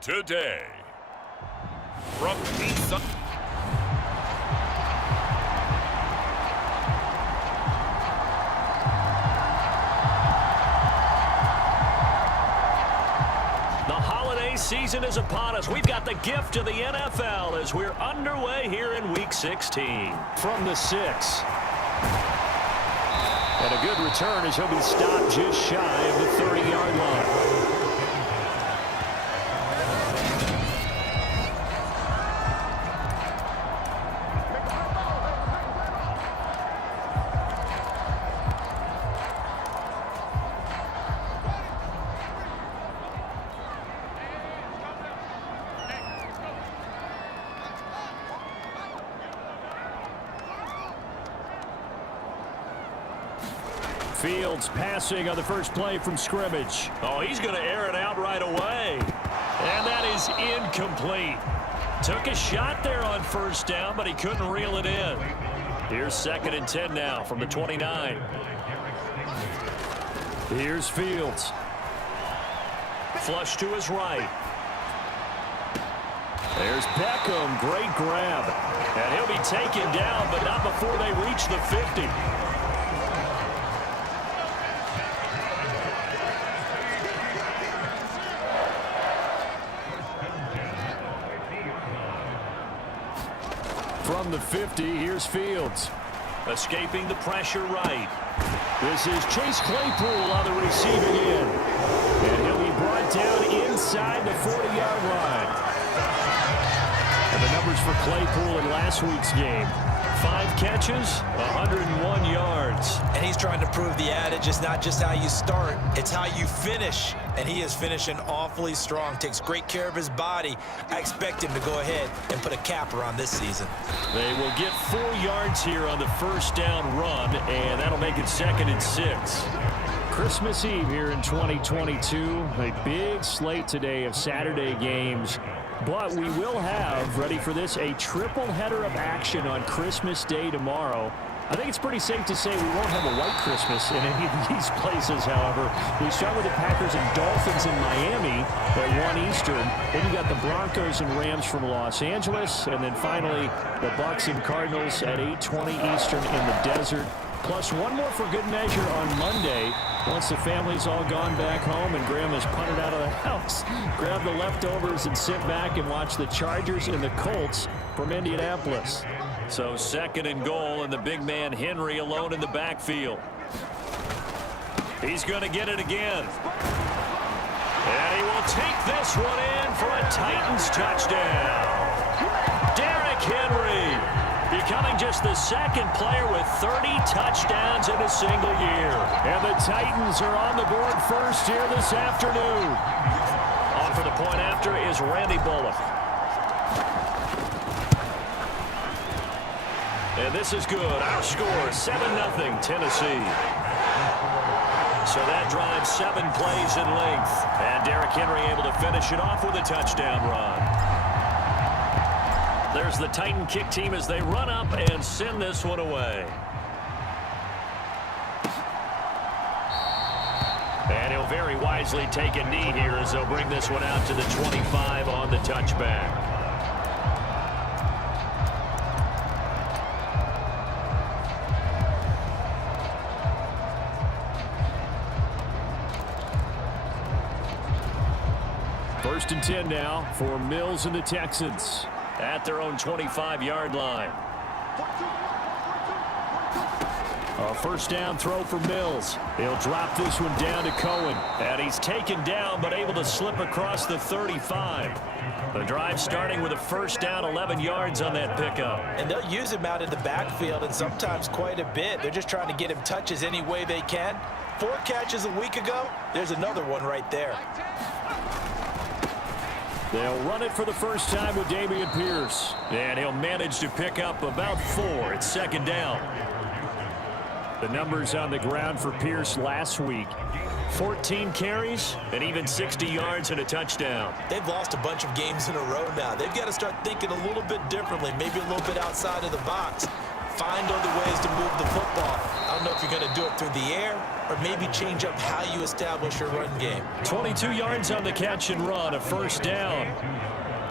today. From the holiday season is upon us. We've got the gift of the NFL as we're underway here in Week 16. From the 6. And a good return as he'll be stopped just shy of the 30-yard line. Fields passing on the first play from scrimmage. Oh, he's going to air it out right away. And that is incomplete. Took a shot there on first down, but he couldn't reel it in. Here's 2nd and 10 now from the 29. Here's Fields. Flush to his right. There's Beckham. Great grab. And he'll be taken down, but not before they reach the 50. From the 50, here's Fields. Escaping the pressure right. This is Chase Claypool on the receiving end. And he'll be brought down inside the 40-yard line. And the numbers for Claypool in last week's game. 5 catches, 101 yards. And he's trying to prove the adage, it's not just how you start, it's how you finish. And he is finishing awfully strong, takes great care of his body. I expect him to go ahead and put a capper on this season. They will get 4 yards here on the first down run, and that'll make it 2nd and 6. Christmas Eve here in 2022. A big slate today of Saturday games. But we will have, ready for this, a triple header of action on Christmas Day tomorrow. I think it's pretty safe to say we won't have a white Christmas in any of these places, however. We start with the Packers and Dolphins in Miami at 1 Eastern. Then you got the Broncos and Rams from Los Angeles. And then finally, the Bucs and Cardinals at 8:20 Eastern in the desert. Plus one more for good measure on Monday. Once the family's all gone back home and Grandma's punted out of the house, grab the leftovers and sit back and watch the Chargers and the Colts from Indianapolis. So 2nd and goal, and the big man Henry alone in the backfield. He's going to get it again. And he will take this one in for a Titans touchdown. Derrick Henry becoming just the 2nd player with 30 touchdowns in a single year. And the Titans are on the board first here this afternoon. On for the point after is Randy Bullock. And this is good. Our score, 7-0 Tennessee. So that drives 7 plays in length. And Derrick Henry able to finish it off with a touchdown run. There's the Titan kick team as they run up and send this one away. And he'll very wisely take a knee here as they'll bring this one out to the 25 on the touchback. First and 10 now for Mills and the Texans at their own 25-yard line. A first down throw for Mills. He'll drop this one down to Cohen. And he's taken down but able to slip across the 35. The drive starting with a first down, 11 yards on that pickup. And they'll use him out in the backfield and sometimes quite a bit. They're just trying to get him touches any way they can. 4 catches a week ago. There's another one right there. They'll run it for the first time with Dameon Pierce. And he'll manage to pick up about 4 at 2nd down. The numbers on the ground for Pierce last week. 14 carries and even 60 yards and a touchdown. They've lost a bunch of games in a row now. They've got to start thinking a little bit differently, maybe a little bit outside of the box. find other ways to move the football. I don't know if you're going to do it through the air or maybe change up how you establish your run game. 22 yards on the catch and run, a first down.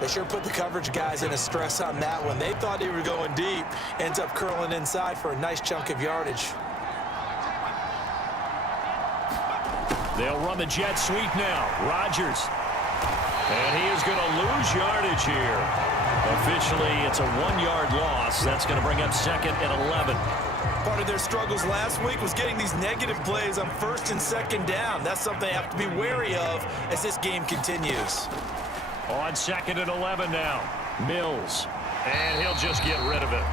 They sure put the coverage guys in a stress on that one. They thought they were going deep. Ends up curling inside for a nice chunk of yardage. They'll run the jet sweep now. Rodgers. And he is going to lose yardage here. Officially, it's a 1-yard loss. That's going to bring up 2nd and 11. Part of their struggles last week was getting these negative plays on 1st and 2nd down. That's something they have to be wary of as this game continues. On 2nd and 11 now. Mills. And he'll just get rid of it.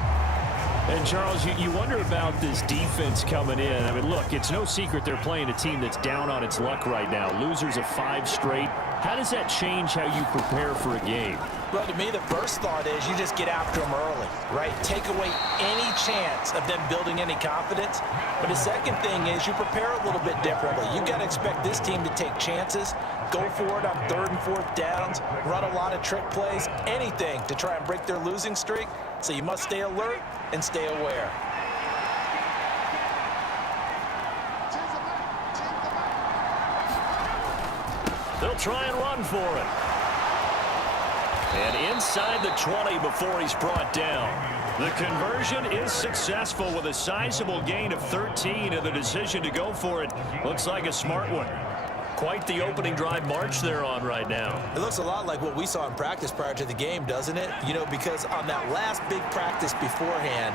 And, Charles, you wonder about this defense coming in. I mean, look, it's no secret they're playing a team that's down on its luck right now. Losers of 5 straight. How does that change how you prepare for a game? Well, to me, the first thought is you just get after them early, right? Take away any chance of them building any confidence. But the second thing is you prepare a little bit differently. You got to expect this team to take chances, go for it on 3rd and 4th downs, run a lot of trick plays, anything to try and break their losing streak. So you must stay alert and stay aware. They'll try and run for it. And inside the 20 before he's brought down. The conversion is successful with a sizable gain of 13, and the decision to go for it looks like a smart one. Quite the opening drive march they're on right now. It looks a lot like what we saw in practice prior to the game, doesn't it? You know, because on that last big practice beforehand,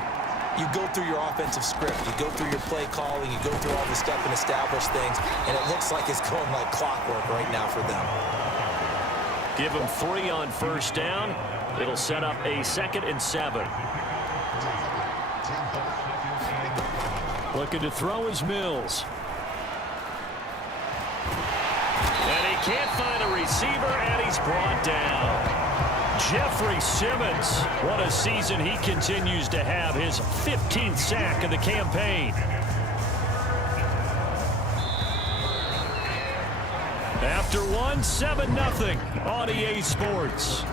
you go through your offensive script, you go through your play calling, you go through all the stuff and establish things, and it looks like it's going like clockwork right now for them. Give them 3 on 1st down. It'll set up a 2nd and 7. Looking to throw is Mills. And he can't find a receiver, and he's brought down. Jeffrey Simmons, what a season he continues to have, his 15th sack of the campaign. After 1, 7-0 on EA Sports.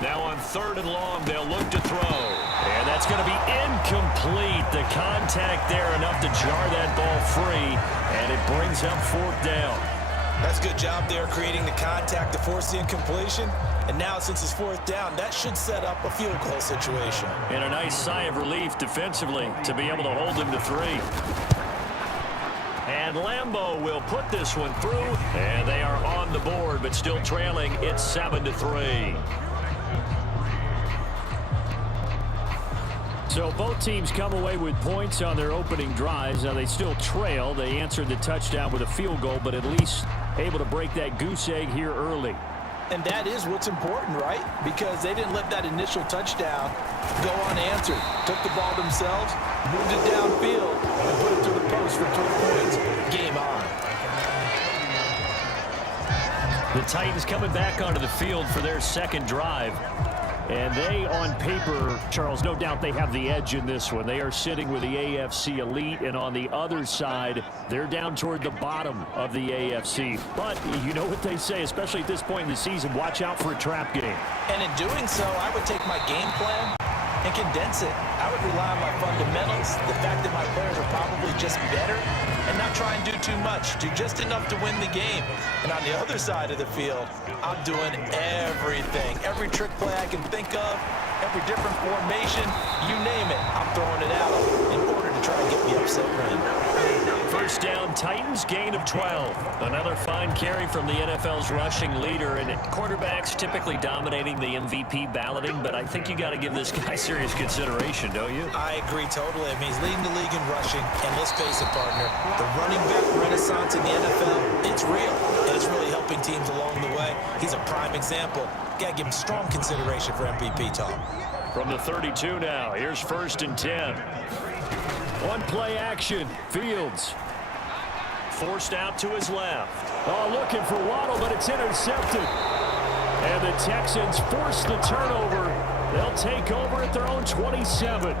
Now on 3rd and long, they'll look to throw. And that's going to be incomplete. The contact there enough to jar that ball free, and it brings up 4th down. That's a good job there creating the contact to force the incompletion. And now since it's 4th down, that should set up a field goal situation. And a nice sigh of relief defensively to be able to hold him to 3. And Lambeau will put this one through, and they are on the board, but still trailing. It's 7-3. So both teams come away with points on their opening drives. Now they still trail. They answered the touchdown with a field goal, but at least able to break that goose egg here early. And that is what's important, right? Because they didn't let that initial touchdown go unanswered. Took the ball themselves, moved it downfield, and put it to the post for 3 points. Game on. The Titans coming back onto the field for their 2nd drive. And they, on paper, Charles, no doubt they have the edge in this one. They are sitting with the AFC elite, and on the other side, they're down toward the bottom of the AFC. But you know what they say, especially at this point in the season, watch out for a trap game. And in doing so, I would take my game plan and condense it. I would rely on my fundamentals, the fact that my players are probably just better, and not try and do too much. Do just enough to win the game. And on the other side of the field, I'm doing everything. Every trick play I can think of, every different formation, you name it, I'm throwing it out in order to try and get the upset win. 1st down, Titans, gain of 12. Another fine carry from the NFL's rushing leader, and quarterbacks typically dominating the MVP balloting, but I think you got to give this guy serious consideration, don't you? I agree totally. I mean, he's leading the league in rushing, and let's face it, partner, the running back renaissance in the NFL, it's real, and it's really helping teams along the way. He's a prime example. Got to give him strong consideration for MVP talk. From the 32 now, here's 1st and 10. One play action, Fields. Forced out to his left. Oh, looking for Waddle, but it's intercepted. And the Texans force the turnover. They'll take over at their own 27.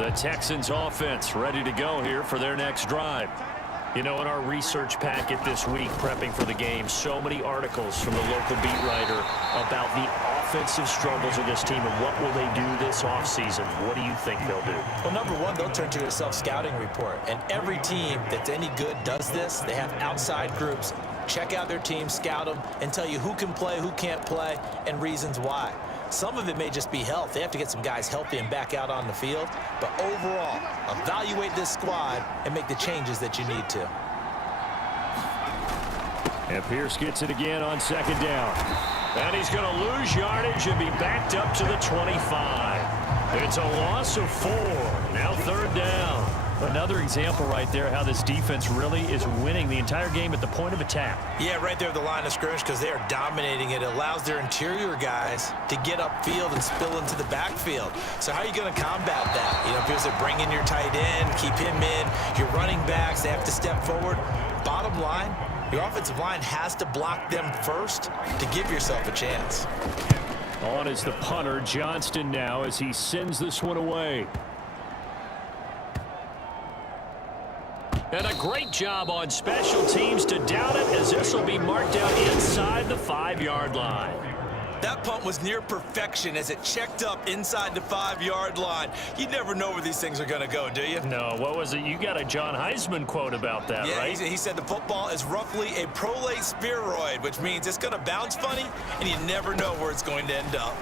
The Texans offense ready to go here for their next drive. You know, in our research packet this week, prepping for the game, so many articles from the local beat writer about the offensive struggles of this team and what will they do this offseason. What do you think they'll do? Well, number one, they'll turn to a self-scouting report. And every team that's any good does this. They have outside groups. Check out their team, scout them, and tell you who can play, who can't play, and reasons why. Some of it may just be health. They have to get some guys healthy and back out on the field. But overall, evaluate this squad and make the changes that you need to. And Pierce gets it again on second down. And he's going to lose yardage and be backed up to the 25. It's a loss of 4. Now third down. Another example right there how this defense really is winning the entire game at the point of attack. Yeah, right there at the line of scrimmage because they are dominating it. It allows their interior guys to get upfield and spill into the backfield. So how are you going to combat that? You know, if you bring in your tight end, keep him in, your running backs, they have to step forward. Bottom line, your offensive line has to block them first to give yourself a chance. On is the punter, Johnston, now as he sends this one away. And a great job on special teams to down it, as this will be marked out inside the 5-yard line. That punt was near perfection as it checked up inside the 5-yard line. You never know where these things are going to go, do you? No, what was it? You got a John Heisman quote about that, yeah, right? He said the football is roughly a prolate spheroid, which means it's going to bounce funny, and you never know where it's going to end up.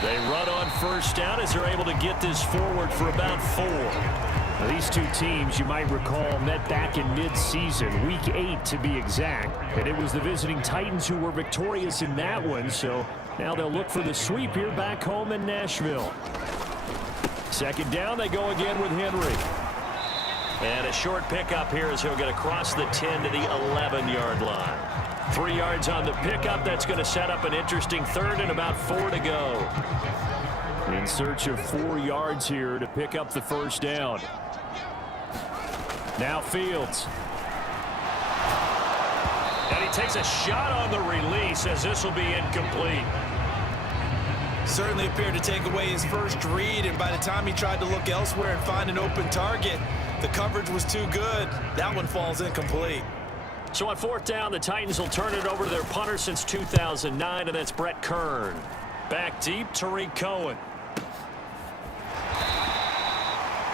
They run on first down as they're able to get this forward for about 4. Now, these two teams, you might recall, met back in mid-season, Week 8 to be exact. And it was the visiting Titans who were victorious in that one, so now they'll look for the sweep here back home in Nashville. Second down, they go again with Henry. And a short pickup here as he'll get across the 10 to the 11-yard line. 3 yards on the pickup. That's going to set up an interesting third and about 4 to go. In search of 4 yards here to pick up the first down. Now Fields. And he takes a shot on the release as this will be incomplete. Certainly appeared to take away his first read, and by the time he tried to look elsewhere and find an open target, the coverage was too good. That one falls incomplete. So on fourth down, the Titans will turn it over to their punter since 2009, and that's Brett Kern. Back deep, Tariq Cohen.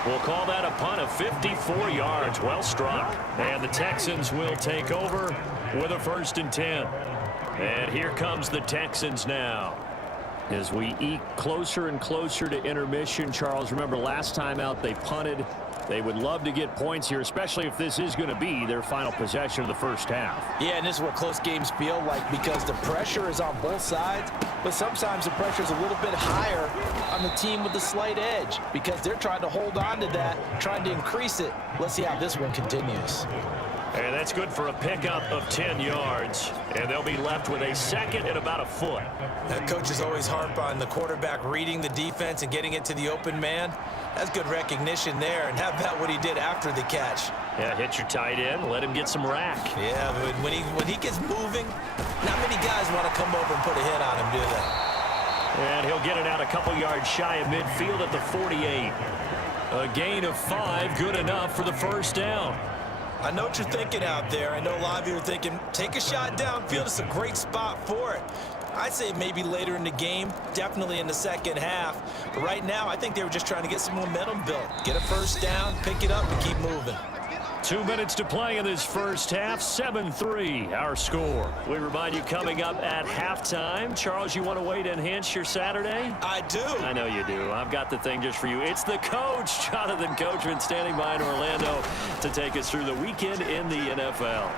We'll call that a punt of 54 yards. Well struck. And the Texans will take over with a 1st and 10. And here comes the Texans now. As we eke closer and closer to intermission, Charles, remember last time out they punted. They would love to get points here, especially if this is going to be their final possession of the first half. Yeah, and this is what close games feel like because the pressure is on both sides, but sometimes the pressure is a little bit higher on the team with the slight edge because they're trying to hold on to that, trying to increase it. Let's see how this one continues. And that's good for a pickup of 10 yards. And they'll be left with a second and about a foot. That coaches always harp on the quarterback reading the defense and getting it to the open man. That's good recognition there. And how about what he did after the catch? Yeah, hit your tight end, let him get some rack. Yeah, but when he gets moving, not many guys want to come over and put a hit on him, do they? And he'll get it out a couple yards shy of midfield at the 48. A gain of 5, good enough for the first down. I know what you're thinking out there. I know a lot of you are thinking, take a shot downfield. It's a great spot for it. I'd say maybe later in the game, definitely in the second half. But right now, I think they were just trying to get some momentum built. Get a first down, pick it up, and keep moving. 2 minutes to play in this first half, 7-3 our score. We remind you coming up at halftime. Charles, you want a way to enhance your Saturday? I do. I know you do. I've got the thing just for you. It's the coach, Jonathan Coachman, standing by in Orlando to take us through the weekend in the NFL.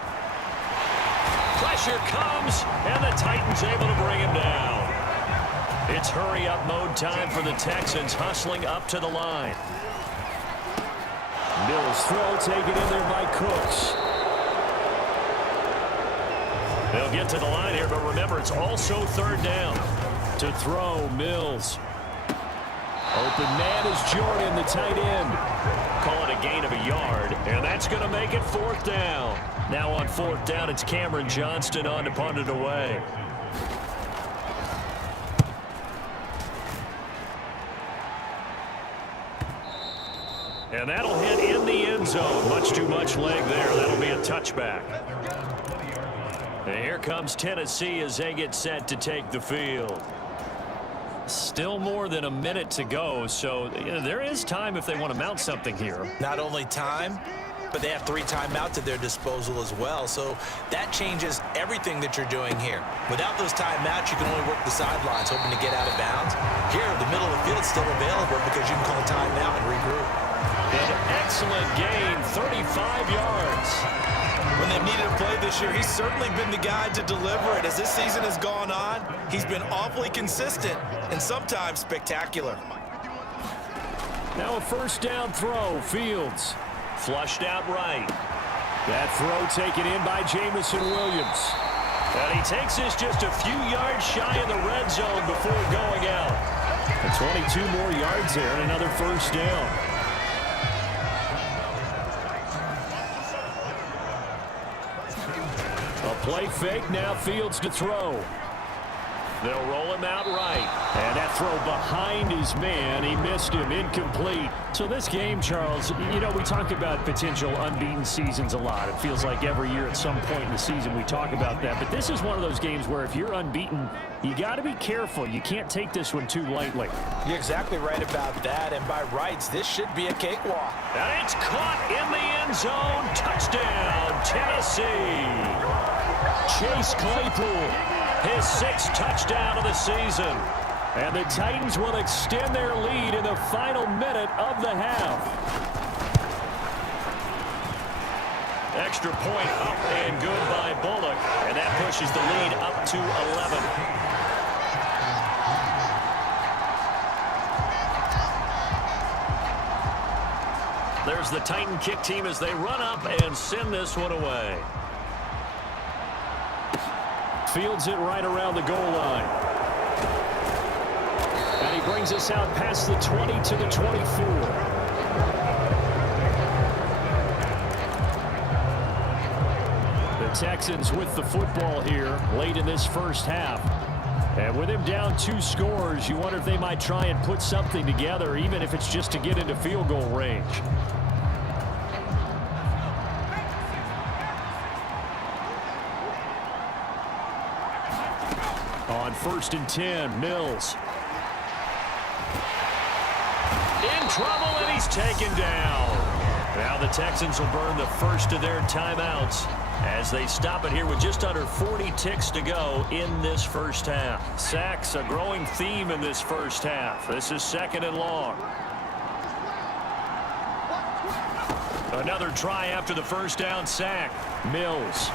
Pressure comes, and the Titans able to bring him down. It's hurry-up mode time for the Texans, hustling up to the line. Mills throw taken in there by Cooks. They'll get to the line here, but remember, it's also third down. To throw, Mills. Open man is Jordan, the tight end. Call it a gain of a yard, and that's going to make it 4th down. Now on 4th down, it's Cameron Johnston on to punt it away. And that'll hit in the end zone. Much too much leg there. That'll be a touchback. And here comes Tennessee as they get set to take the field. Still more than a minute to go, so there is time if they want to mount something here. Not only time, but they have 3 timeouts at their disposal as well, so that changes everything that you're doing here. Without those timeouts, you can only work the sidelines, hoping to get out of bounds. Here, the middle of the field is still available because you can call timeout and regroup. An excellent gain, 35 yards. When they've needed a play this year, he's certainly been the guy to deliver it. As this season has gone on, he's been awfully consistent and sometimes spectacular. Now a first down throw. Fields flushed out right. That throw taken in by Jameson Williams. And he takes this just a few yards shy of the red zone before going out. And 22 more yards there and another first down. A play fake, now Fields to throw. They'll roll him out right. And that throw behind his man. He missed him. Incomplete. So this game, Charles, you know, we talk about potential unbeaten seasons a lot. It feels like every year at some point in the season we talk about that. But this is one of those games where if you're unbeaten, you got to be careful. You can't take this one too lightly. You're exactly right about that. And by rights, this should be a cakewalk. And it's caught in the end zone. Touchdown, Tennessee. Chase Claypool, his 6th touchdown of the season. And the Titans will extend their lead in the final minute of the half. Extra point up and good by Bullock. And that pushes the lead up to 11. There's the Titan kick team as they run up and send this one away. Fields it right around the goal line. And he brings us out past the 20 to the 24. The Texans with the football here late in this first half. And with him down 2 scores, you wonder if they might try and put something together, even if it's just to get into field goal range. On 1st and 10, Mills. In trouble, and he's taken down. Now the Texans will burn the first of their timeouts as they stop it here with just under 40 ticks to go in this first half. Sacks, a growing theme in this first half. This is 2nd and long. Another try after the first down sack. Mills.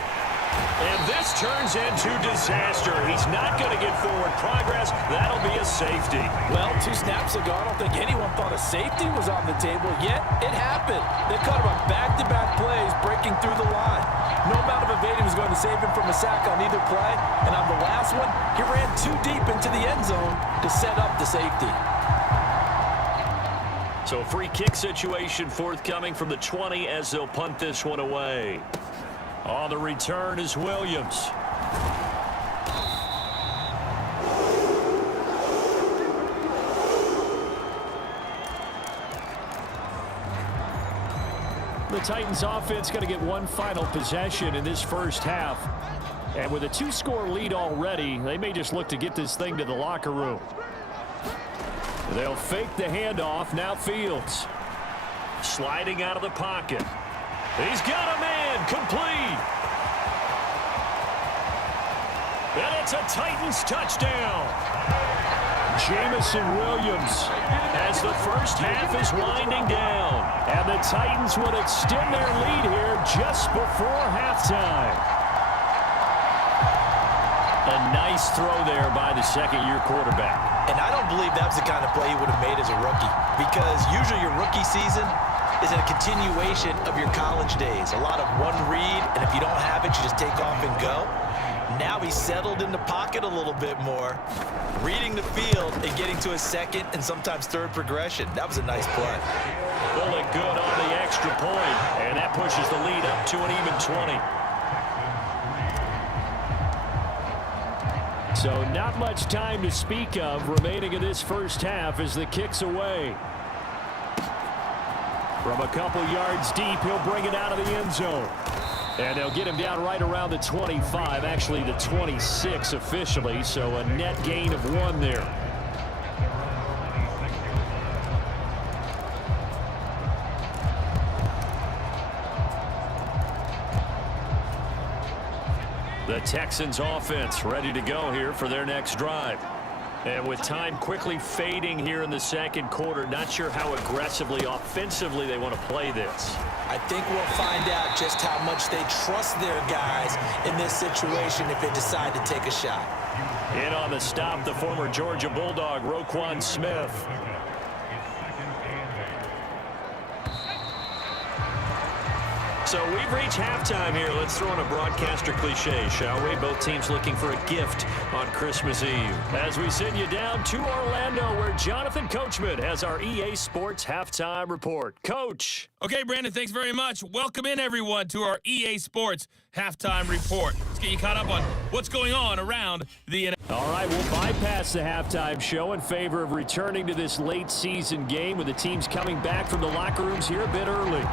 And this turns into disaster. He's not going to get forward progress. That'll be a safety. Well, 2 snaps ago, I don't think anyone thought a safety was on the table, yet it happened. They caught him on back-to-back plays breaking through the line. No amount of evading was going to save him from a sack on either play. And on the last one, he ran too deep into the end zone to set up the safety. So free kick situation forthcoming from the 20 as they'll punt this one away. On the return is Williams. The Titans offense going to get one final possession in this first half. And with a 2-score lead already, they may just look to get this thing to the locker room. They'll fake the handoff. Now Fields. Sliding out of the pocket. He's got a man. Complete. And it's a Titans touchdown. Jameson Williams as the first half is winding down. And the Titans would extend their lead here just before halftime. A nice throw there by the second-year quarterback. And I don't believe that was the kind of play he would have made as a rookie, because usually your rookie season is a continuation of your college days. A lot of one read, and if you don't have it, you just take off and go. Now he's settled in the pocket a little bit more, reading the field and getting to a second and sometimes third progression. That was a nice play. Bullock good on the extra point, and that pushes the lead up to an even 20. So not much time to speak of remaining in this first half as the kick's away. From a couple yards deep, he'll bring it out of the end zone. And they'll get him down right around the 25, actually the 26 officially, so a net gain of 1 there. The Texans offense ready to go here for their next drive. And with time quickly fading here in the second quarter, not sure how aggressively, offensively they want to play this. I think we'll find out just how much they trust their guys in this situation if they decide to take a shot. In on the stop, the former Georgia Bulldog, Roquan Smith. So we've reached halftime here. Let's throw in a broadcaster cliche, shall we? Both teams looking for a gift on Christmas Eve. As we send you down to Orlando, where Jonathan Coachman has our EA Sports Halftime Report. Coach. Okay, Brandon, thanks very much. Welcome in, everyone, to our EA Sports Halftime Report. Let's get you caught up on what's going on around the NFL. All right, we'll bypass the halftime show in favor of returning to this late season game with the teams coming back from the locker rooms here a bit early.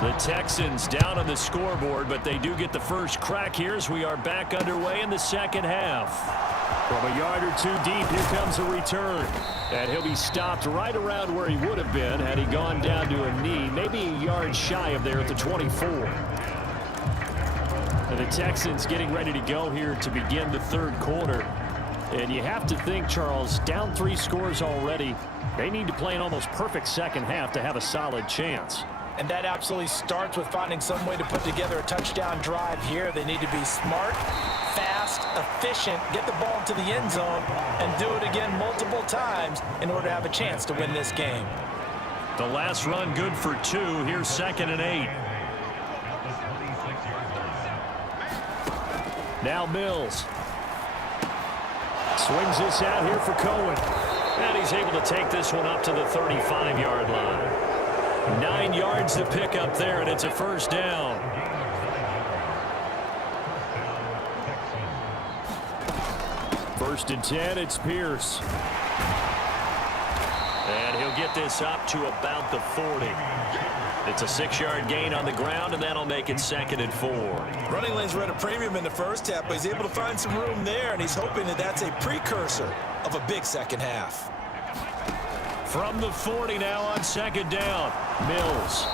The Texans down on the scoreboard, but they do get the first crack here as we are back underway in the second half. From a yard or two deep, here comes a return. And he'll be stopped right around where he would have been had he gone down to a knee, maybe a yard shy of there at the 24. And the Texans getting ready to go here to begin the third quarter. And you have to think, Charles, down 3 scores already. They need to play an almost perfect second half to have a solid chance. And that absolutely starts with finding some way to put together a touchdown drive here. They need to be smart, fast, efficient, get the ball into the end zone, and do it again multiple times in order to have a chance to win this game. The last run good for 2. Here's 2nd and 8. Now Mills. Swings this out here for Cohen. And he's able to take this one up to the 35-yard line. 9 yards to pick up there, and it's a first down. First and 10, it's Pierce. And he'll get this up to about the 40. It's a 6-yard gain on the ground, and that'll make it 2nd and 4. Running lanes were at a premium in the first half, but he's able to find some room there, and he's hoping that that's a precursor of a big second half. From the 40 now on 2nd down, Mills.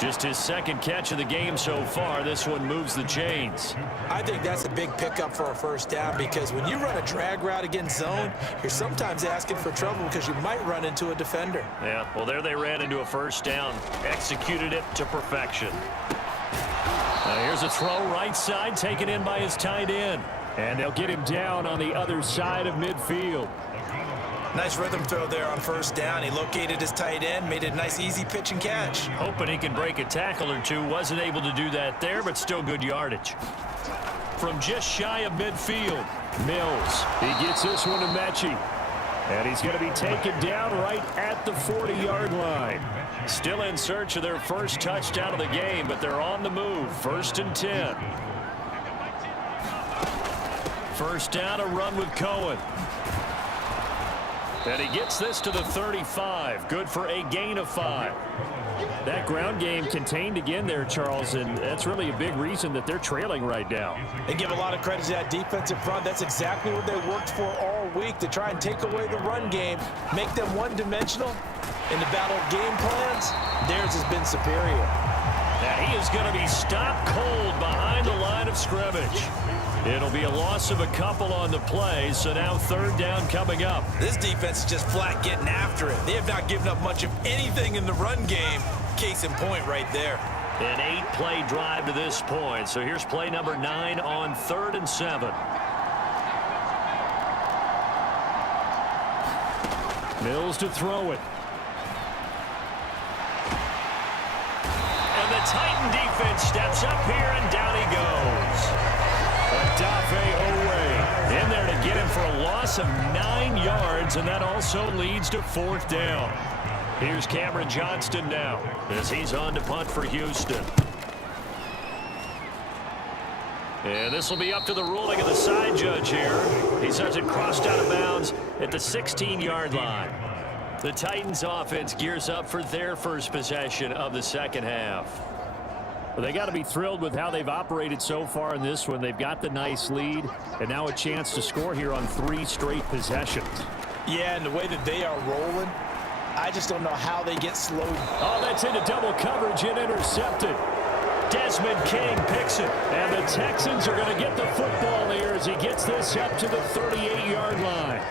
Just his 2nd catch of the game so far. This one moves the chains. I think that's a big pickup for a first down because when you run a drag route against zone, you're sometimes asking for trouble because you might run into a defender. Yeah, well, there they ran into a first down. Executed it to perfection. Here's a throw right side taken in by his tight end. And they'll get him down on the other side of midfield. Nice rhythm throw there on first down. He located his tight end, made it a nice easy pitch and catch. Hoping he can break a tackle or two. Wasn't able to do that there, but still good yardage. From just shy of midfield, Mills. He gets this one to Mechie. And he's going to be taken down right at the 40-yard line. Still in search of their first touchdown of the game, but they're on the move. 1st and 10. First down, a run with Cohen. And he gets this to the 35. Good for a gain of 5. That ground game contained again there, Charles, and that's really a big reason that they're trailing right now. They give a lot of credit to that defensive front. That's exactly what they worked for all week, to try and take away the run game, make them one-dimensional. In the battle of game plans, theirs has been superior. And he is going to be stopped cold behind the line of scrimmage. It'll be a loss of a couple on the play, so now 3rd down coming up. This defense is just flat getting after it. They have not given up much of anything in the run game. Case in point right there. An 8-play drive to this point. So here's play number 9 on 3rd and 7. Mills to throw it. And the Titan defense steps up here, and down he goes. Odafe Oweh in there to get him for a loss of 9 yards, and that also leads to 4th down. Here's Cameron Johnston now as he's on to punt for Houston. And this will be up to the ruling of the side judge here. He says it crossed out of bounds at the 16-yard line. The Titans offense gears up for their first possession of the second half. Well, they got to be thrilled with how they've operated so far in this one. They've got the nice lead, and now a chance to score here on 3 straight possessions. Yeah, and the way that they are rolling, I just don't know how they get slowed. Oh, that's into double coverage and intercepted. Desmond King picks it, and the Texans are going to get the football here as he gets this up to the 38-yard line.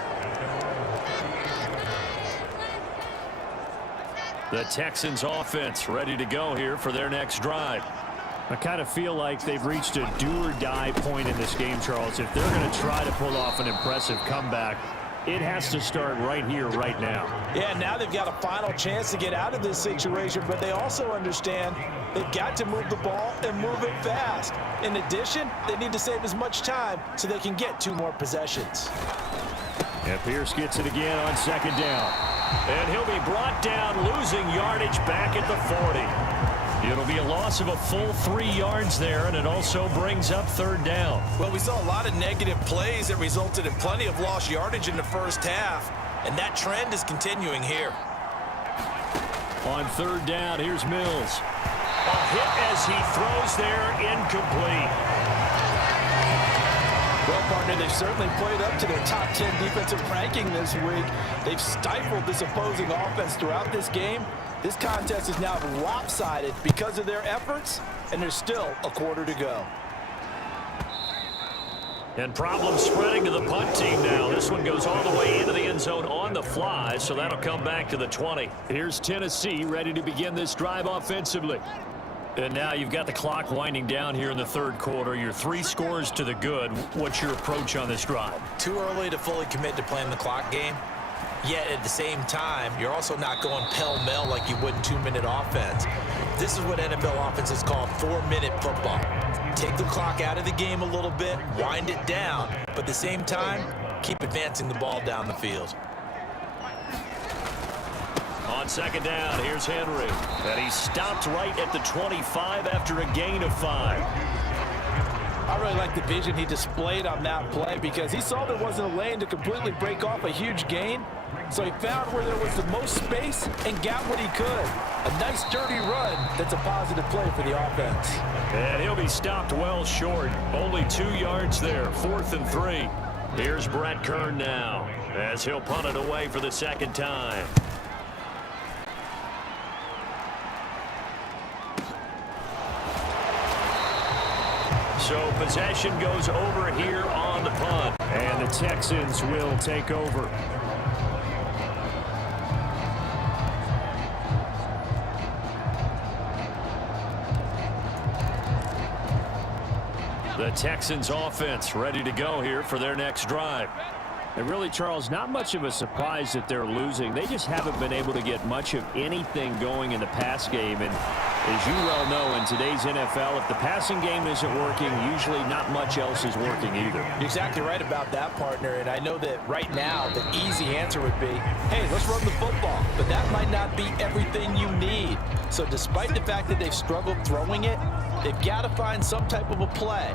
The Texans offense ready to go here for their next drive. I kind of feel like they've reached a do-or-die point in this game, Charles. If they're going to try to pull off an impressive comeback, it has to start right here, right now. Yeah, now they've got a final chance to get out of this situation, but they also understand they've got to move the ball and move it fast. In addition, they need to save as much time so they can get 2 more possessions. And Pierce gets it again on second down. And he'll be brought down, losing yardage back at the 40. It'll be a loss of a full 3 yards there, and it also brings up third down. Well, we saw a lot of negative plays that resulted in plenty of lost yardage in the first half, and that trend is continuing here. On third down, here's Mills. A hit as he throws there, incomplete. Well, partner, they've certainly played up to their top 10 defensive ranking this week. They've stifled this opposing offense throughout this game. This contest is now lopsided because of their efforts, and there's still a quarter to go. And problems spreading to the punt team now. This one goes all the way into the end zone on the fly, so that'll come back to the 20. Here's Tennessee ready to begin this drive offensively. And now you've got the clock winding down here in the third quarter. You're 3 scores to the good. What's your approach on this drive? Too early to fully commit to playing the clock game. Yet at the same time, you're also not going pell-mell like you would in 2-minute offense. This is what NFL offenses call 4-minute football. Take the clock out of the game a little bit, wind it down, but at the same time, keep advancing the ball down the field. On second down, here's Henry. And he stopped right at the 25 after a gain of 5. I really like the vision he displayed on that play because he saw there wasn't a lane to completely break off a huge gain. So he found where there was the most space and got what he could. A nice dirty run that's a positive play for the offense. And he'll be stopped well short. Only 2 yards there, 4th and 3. Here's Brett Kern now as he'll punt it away for the second time. So possession goes over here on the punt. And the Texans will take over. The Texans offense ready to go here for their next drive. And really, Charles, not much of a surprise that they're losing. They just haven't been able to get much of anything going in the pass game. And as you well know, in today's NFL, if the passing game isn't working, usually not much else is working either. You're exactly right about that, partner. And I know that right now the easy answer would be, hey, let's run the football. But that might not be everything you need. So despite the fact that they've struggled throwing it, they've got to find some type of a play,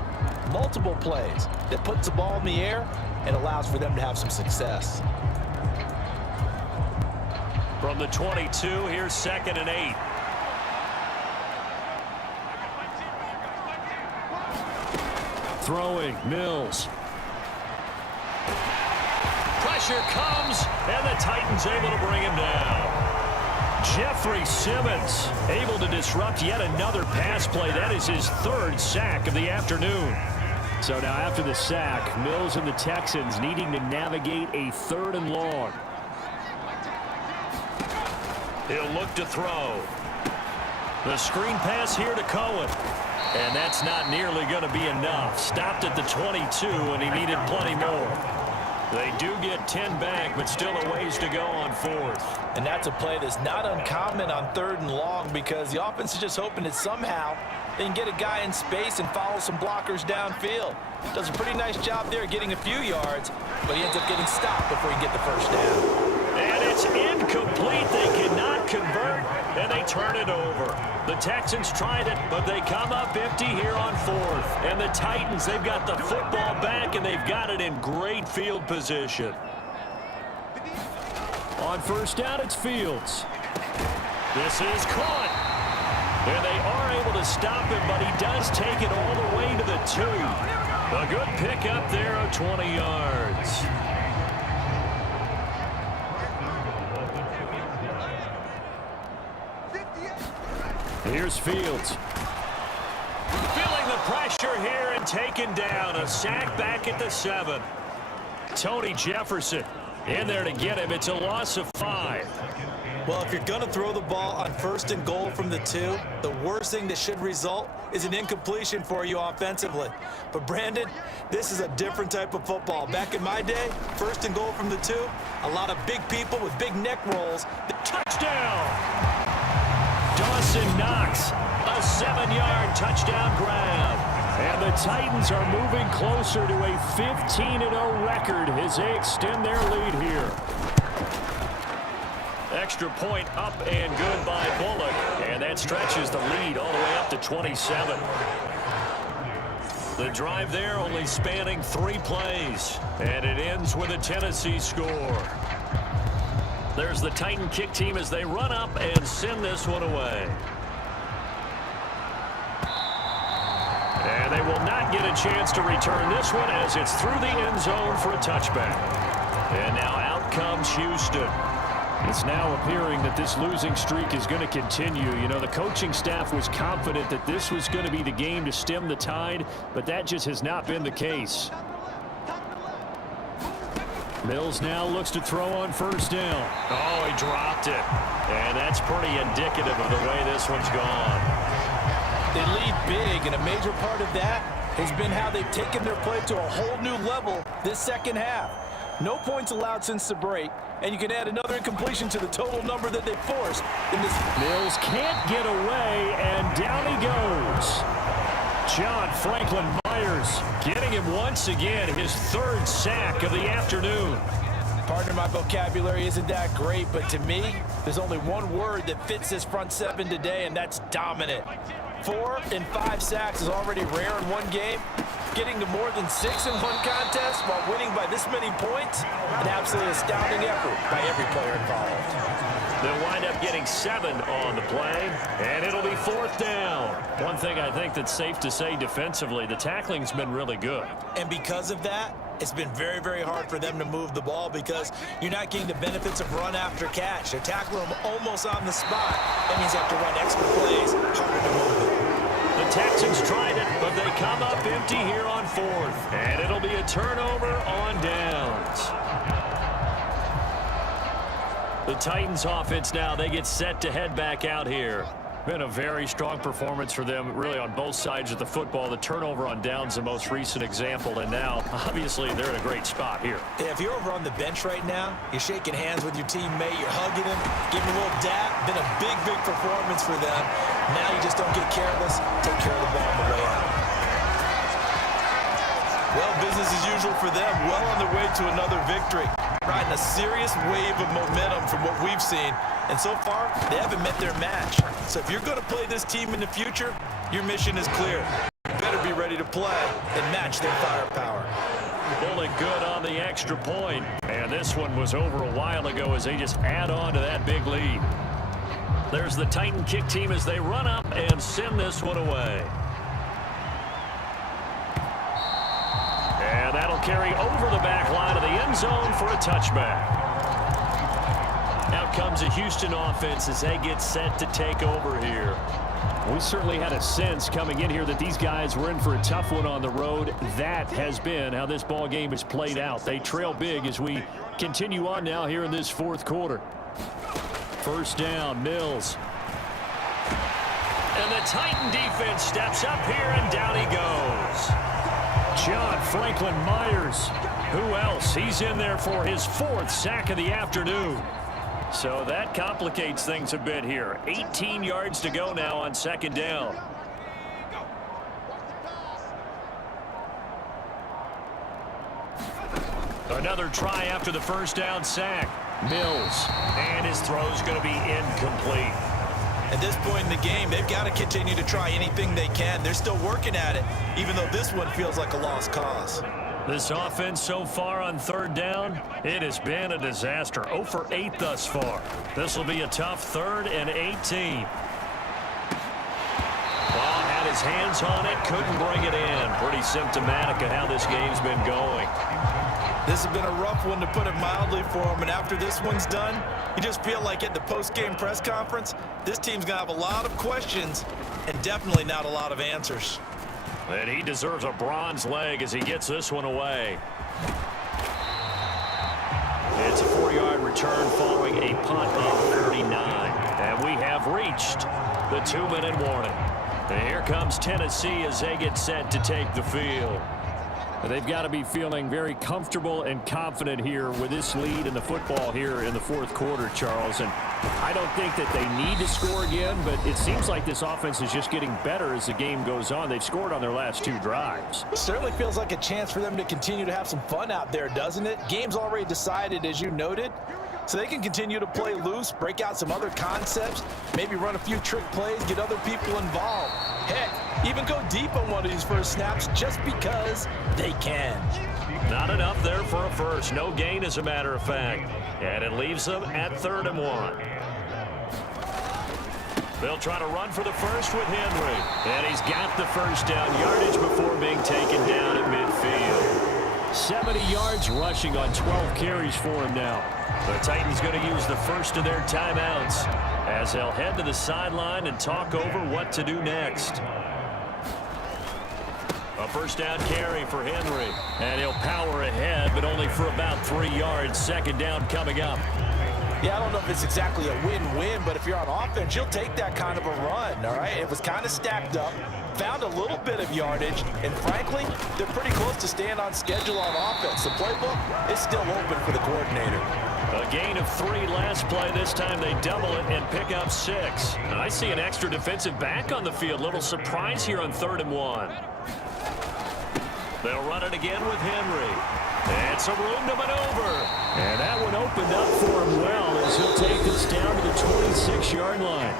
multiple plays, that puts the ball in the air and allows for them to have some success. From the 22, here's 2nd and 8. Throwing, Mills. Pressure comes, and the Titans able to bring him down. Jeffrey Simmons able to disrupt yet another pass play. That is his 3rd sack of the afternoon. So now after the sack, Mills and the Texans needing to navigate a 3rd and long. He'll look to throw. The screen pass here to Cohen. And that's not nearly going to be enough. Stopped at the 22, and he needed plenty more. They do get 10 back, but still a ways to go on 4th. And that's a play that's not uncommon on 3rd and long because the offense is just hoping that somehow they can get a guy in space and follow some blockers downfield. Does a pretty nice job there getting a few yards, but he ends up getting stopped before he can get the first down. And it's incomplete. They cannot convert, and they turn it over. The Texans tried it, but they come up empty here on 4th. And the Titans, they've got the football back, and they've got it in great field position. On first down, it's Fields. This is caught. And they are able to stop him, but he does take it all the way to the 2. A good pickup there of 20 yards. Here's Fields. Feeling the pressure here and taken down. A sack back at the 7. Tony Jefferson in there to get him. It's a loss of 5. Well, if you're going to throw the ball on 1st and goal from the 2, the worst thing that should result is an incompletion for you offensively. But, Brandon, this is a different type of football. Back in my day, 1st and goal from the 2, a lot of big people with big neck rolls. The touchdown! Dawson Knox, a 7-yard touchdown grab. And the Titans are moving closer to a 15-0 record as they extend their lead here. Extra point up and good by Bullock. And that stretches the lead all the way up to 27. The drive there only spanning 3 plays. And it ends with a Tennessee score. There's the Titan kick team as they run up and send this one away. And they will not get a chance to return this one as it's through the end zone for a touchback. And now out comes Houston. It's now appearing that this losing streak is going to continue. You know, the coaching staff was confident that this was going to be the game to stem the tide, but that just has not been the case. Mills now looks to throw on first down. Oh, he dropped it. And that's pretty indicative of the way this one's gone. They lead big, and a major part of that has been how they've taken their play to a whole new level this second half. No points allowed since the break, and you can add another incompletion to the total number that they forced in this. Mills can't get away, and down he goes. John Franklin Myers getting him once again, his 3rd sack of the afternoon. Partner, my vocabulary isn't that great, but to me, there's only one word that fits this front 7 today, and that's dominant. 4 and 5 sacks is already rare in one game. Getting to more than 6 in one contest while winning by this many points, an absolutely astounding effort by every player involved. They'll wind up getting 7 on the play, and it'll be 4th down. One thing I think that's safe to say defensively, the tackling's been really good. And because of that, it's been very, very hard for them to move the ball because you're not getting the benefits of run after catch. They're tackling them almost on the spot. That means you have to run extra plays, harder to move it. The Texans tried it, but they come up empty here on 4th. And it'll be a turnover on downs. The Titans offense now, they get set to head back out here. Been a very strong performance for them, really, on both sides of the football. The turnover on downs, the most recent example, and now, obviously, they're in a great spot here. Yeah, if you're over on the bench right now, you're shaking hands with your teammate, you're hugging him, giving him a little dap. Been a big, big performance for them. Now you just don't get careless. Take care of the ball on the way out. Well, business as usual for them. Well on their way to another victory. Riding a serious wave of momentum from what we've seen. And so far, they haven't met their match. So if you're going to play this team in the future, your mission is clear. You better be ready to play and match their firepower. Bullock good on the extra point. And this one was over a while ago as they just add on to that big lead. There's the Titan kick team as they run up and send this one away. And that'll carry over the back line of the end zone for a touchback. Out comes a Houston offense as they get set to take over here. We certainly had a sense coming in here that these guys were in for a tough one on the road. That has been how this ball game has played out. They trail big as we continue on now here in this 4th quarter. First down, Mills. And the Titan defense steps up here, and down he goes. John Franklin Myers. Who else? He's in there for his 4th sack of the afternoon. So that complicates things a bit here. 18 yards to go now on 2nd down. Another try after the first down sack. Mills. And his throw's going to be incomplete. At this point in the game, they've got to continue to try anything they can. They're still working at it, even though this one feels like a lost cause. This offense so far on third down, it has been a disaster. 0 for 8 thus far. This will be a tough 3rd and 18. Ball had his hands on it, couldn't bring it in. Pretty symptomatic of how this game's been going. This has been a rough one, to put it mildly, for him. And after this one's done, you just feel like at the post-game press conference, this team's going to have a lot of questions and definitely not a lot of answers. And he deserves a bronze leg as he gets this one away. It's a 4-yard return following a punt of 39. And we have reached the 2-minute warning. And here comes Tennessee as they get set to take the field. They've got to be feeling very comfortable and confident here with this lead in the football here in the 4th quarter, Charles. And I don't think that they need to score again, but it seems like this offense is just getting better as the game goes on. They've scored on their last 2 drives. It certainly feels like a chance for them to continue to have some fun out there, doesn't it? Game's already decided, as you noted, so they can continue to play loose, break out some other concepts, maybe run a few trick plays, get other people involved. Heck, even go deep on one of these first snaps just because they can. Not enough there for a first. No gain, as a matter of fact. And it leaves them at 3rd and 1. They'll try to run for the first with Henry. And he's got the first down yardage before being taken down at midfield. 70 yards rushing on 12 carries for him now. The Titans going to use the first of their timeouts as they'll head to the sideline and talk over what to do next. A first down carry for Henry. And he'll power ahead, but only for about 3 yards. 2nd down coming up. Yeah, I don't know if it's exactly a win-win, but if you're on offense, you'll take that kind of a run, all right? It was kind of stacked up, found a little bit of yardage, and frankly, they're pretty close to staying on schedule on offense. The playbook is still open for the coordinator. A gain of 3 last play. This time they double it and pick up 6. I see an extra defensive back on the field. Little surprise here on 3rd and 1. They'll run it again with Henry. And some room to maneuver. And that one opened up for him well as he'll take this down to the 26-yard line.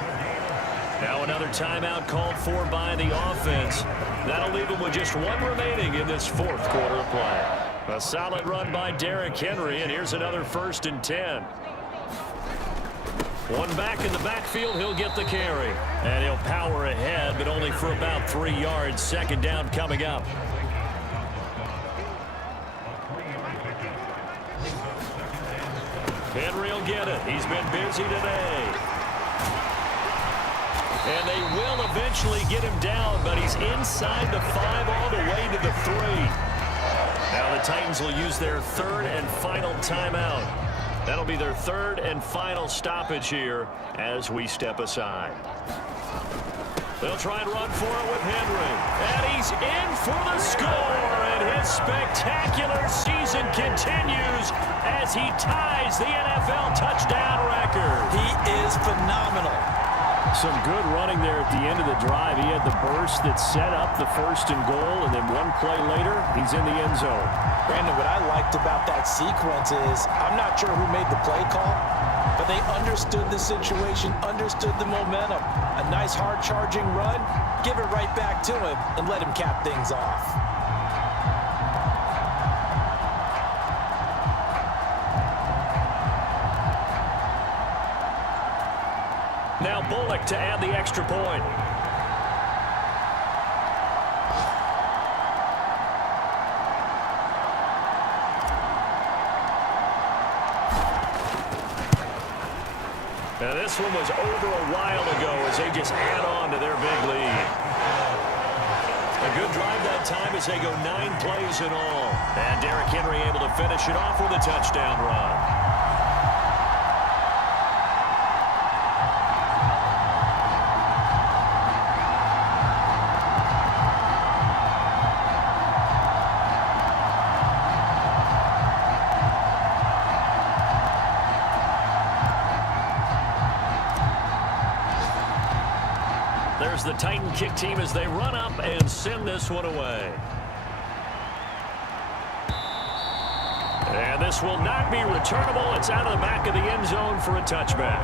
Now another timeout called for by the offense. That'll leave them with just 1 remaining in this 4th quarter of play. A solid run by Derrick Henry, and here's another 1st and 10. One back in the backfield, he'll get the carry. And he'll power ahead, but only for about 3 yards. 2nd down coming up. Henry will get it. He's been busy today. And they will eventually get him down, but he's inside the 5 all the way to the 3. Now the Titans will use their 3rd and final timeout. That'll be their 3rd and final stoppage here as we step aside. They'll try and run for it with Henry. And he's in for the score. And his spectacular season continues as he ties the NFL touchdown record. He is phenomenal. Some good running there at the end of the drive. He had the burst that set up the 1st and goal, and then 1 play later, he's in the end zone. Brandon, what I liked about that sequence is I'm not sure who made the play call, but they understood the situation, understood the momentum. A nice hard-charging run, give it right back to him, and let him cap things off. Now Bullock to add the extra point. Now this one was over a while ago as they just add on to their big lead. A good drive that time as they go 9 plays in all. And Derrick Henry able to finish it off with a touchdown run. There's the Titan kick team as they run up and send this one away. And this will not be returnable. It's out of the back of the end zone for a touchback.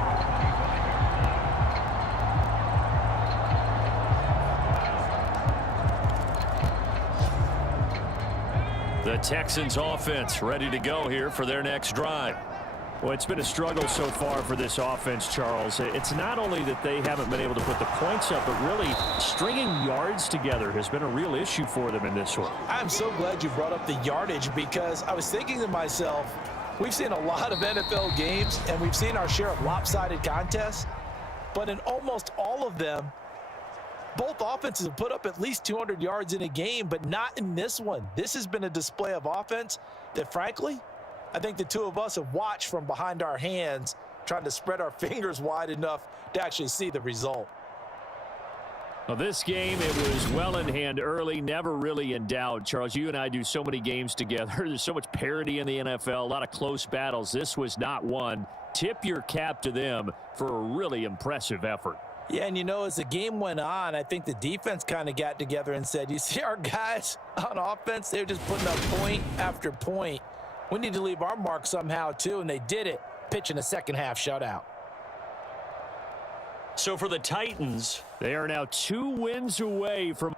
The The Texans offense ready to go here for their next drive. Well, it's been a struggle so far for this offense, Charles. It's not only that they haven't been able to put the points up, but really stringing yards together has been a real issue for them in this one. I'm so glad you brought up the yardage, because I was thinking to myself, we've seen a lot of NFL games, and we've seen our share of lopsided contests, but in almost all of them, both offenses have put up at least 200 yards in a game, but not in this one. This has been a display of offense that, frankly, I think the two of us have watched from behind our hands, trying to spread our fingers wide enough to actually see the result. Well, this game, it was well in hand early, never really in doubt. Charles, you and I do so many games together. There's so much parity in the NFL, a lot of close battles. This was not one. Tip your cap to them for a really impressive effort. Yeah, and as the game went on, I think the defense kind of got together and said, you see our guys on offense, they're just putting up point after point. We need to leave our mark somehow, too, and they did it, pitching a second-half shutout. So for the Titans, they are now 2 wins away from